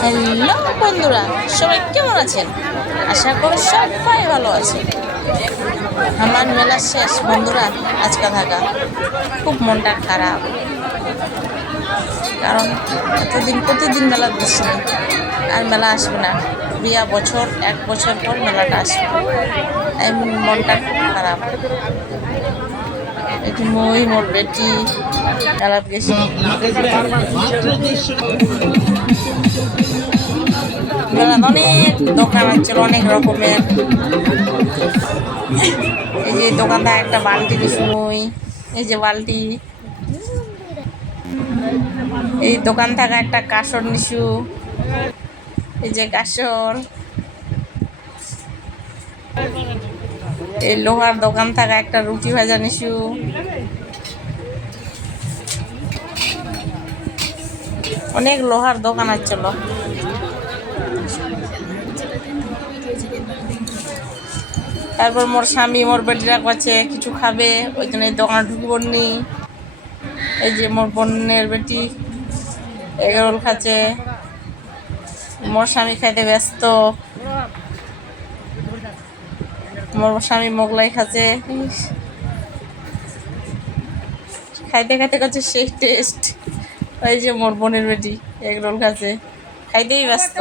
Hello বন্ধুরা, সবাই কেমন আছেন? আশা করি সবাই ভালো আছে। আমার মেলা শেষ বন্ধুরা, আজকে থাকা খুব মনটা খারাপ, কারণ এতদিন প্রতিদিন মেলা দিচ্ছি আর মেলা আসবে না। প্রিয়া বছর 1 বছর পর মেলাটা আসবে, মনটা খুব খারাপ। একটু মই মোর বেটি মেলাত গেছি। মেলাত অনেক দোকান আছে, অনেক রকমের। এই যে দোকানদার একটা বালতি দিছি মই, এই যে বালতি। এই দোকান থেকে একটা কাসর নিছু, এই যে কাসর। এই লোহার দোকান থেকে একটা রুটি ভাজা নিছু। অনেক লোহার দোকান আছে। তারপর মোর স্বামী মোর বেটিরা কাছে কিছু খাবে, ওই জন্য এই দোকানে ঢুকব নি। এই যে মোর বোনের বেটি এগরোল খাচ্ছে, মোর স্বামী খাইতে ব্যস্ত। মোর স্বামী মোগলাই খাচ্ছে, খাইতে খাইতে খাচ্ছে সেই টেস্ট। ওই যে মোর বোনের বেটি এগরোল খাচ্ছে, খাইতেই ব্যস্ত।